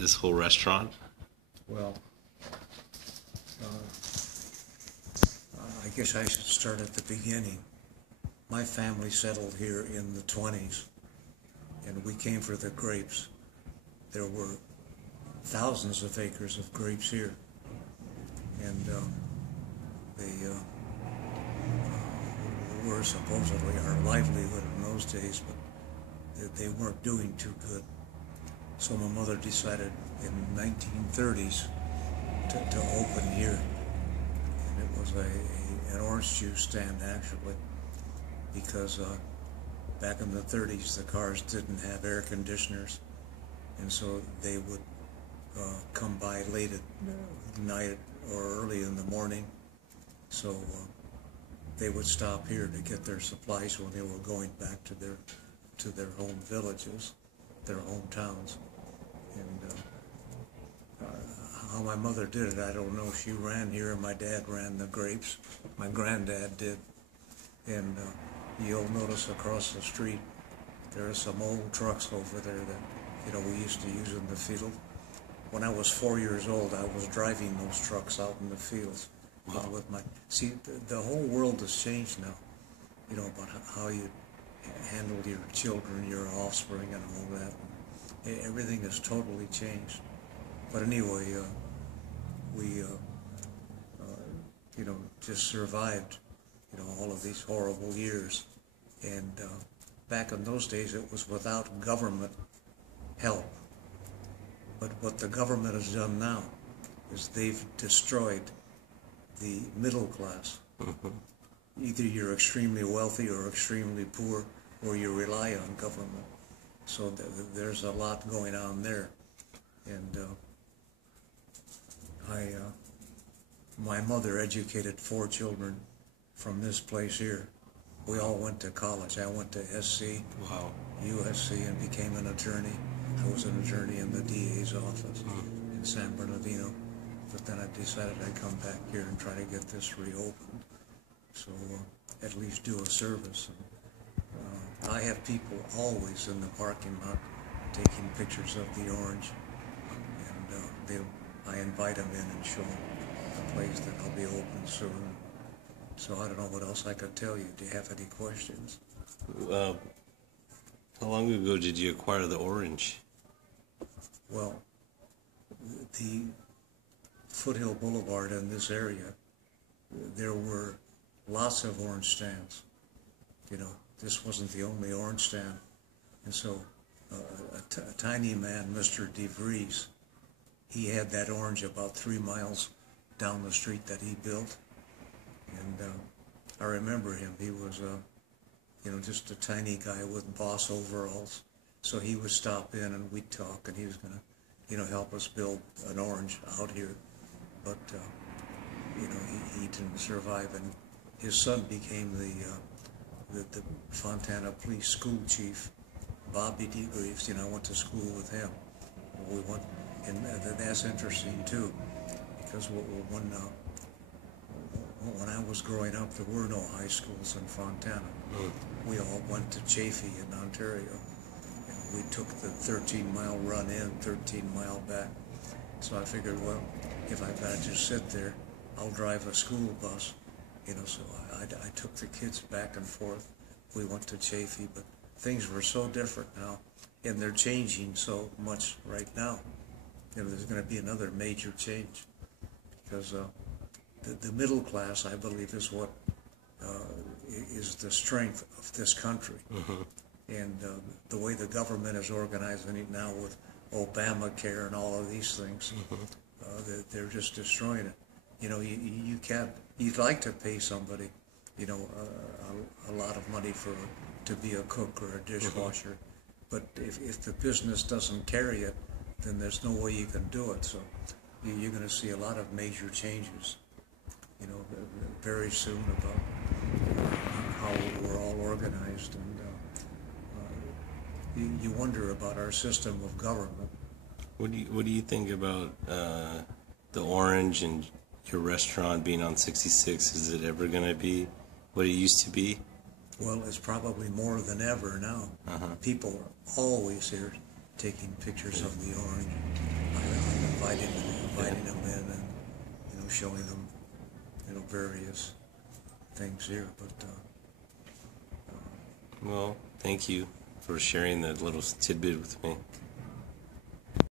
this whole restaurant? Well, I guess I should start at the beginning. My family settled here in the 20s, and we came for the grapes. There were thousands of acres of grapes here, and they were supposedly our livelihood in those days, but they weren't doing too good. So my mother decided in the 1930s to open here, and it was an orange juice stand actually, because back in the 30s the cars didn't have air conditioners, and so they would come by late at night or early in the morning, so they would stop here to get their supplies when they were going back to their home villages, their hometowns. And how my mother did it, I don't know. She ran here, and my dad ran the grapes. My granddad did. And you'll notice across the street, there are some old trucks over there that, we used to use in the field. When I was 4 years old, I was driving those trucks out in the fields. Wow. See, the whole world has changed now, about how you handle your children, your offspring, and all that. Everything has totally changed. But anyway, we just survived, all of these horrible years. And back in those days, it was without government help. But what the government has done now is they've destroyed the middle class. Mm-hmm. Either you're extremely wealthy or extremely poor, or you rely on government. So there's a lot going on there. And my mother educated 4 children from this place here. We all went to college. I went to SC, wow, USC, and became an attorney. I was an attorney in the DA's office in San Bernardino. But then I decided I'd come back here and try to get this reopened. So at least do a service. And, I have people always in the parking lot taking pictures of the orange. And I invite them in and show them the place that I'll be open soon. So I don't know what else I could tell you. Do you have any questions? How long ago did you acquire the orange? Well, the Foothill Boulevard in this area, there were lots of orange stands. This wasn't the only orange stand. And so a tiny man, Mr. DeVries, he had that orange about 3 miles down the street that he built. And I remember him. He was, just a tiny guy with boss overalls. So he would stop in and we'd talk, and he was going to, help us build an orange out here. But, he didn't survive. And his son became the Fontana police school chief, Bobby DeGreaves. I went to school with him. We went, and that's interesting too, because when I was growing up, there were no high schools in Fontana. We all went to Chaffee in Ontario, and we took the 13-mile run in, 13-mile back. So I figured, well, if I've got to just sit there, I'll drive a school bus. So I took the kids back and forth. We went to Chaffee, but things were so different now, and they're changing so much right now. There's going to be another major change, because the middle class, I believe, is what is the strength of this country. Mm-hmm. And the way the government is organizing it now with Obamacare and all of these things, mm-hmm. They're just destroying it. You can't. You'd like to pay somebody, a lot of money to be a cook or a dishwasher, mm-hmm. but if the business doesn't carry it, then there's no way you can do it. So you're going to see a lot of major changes, very soon about how we're all organized, and you wonder about our system of government. What do you think about the orange and your restaurant being on 66? Is it ever going to be what it used to be? Well, it's probably more than ever now. Uh-huh. People are always here taking pictures of the orange. inviting them in and, you know, showing them, you know, various things here. But well, thank you for sharing that little tidbit with me.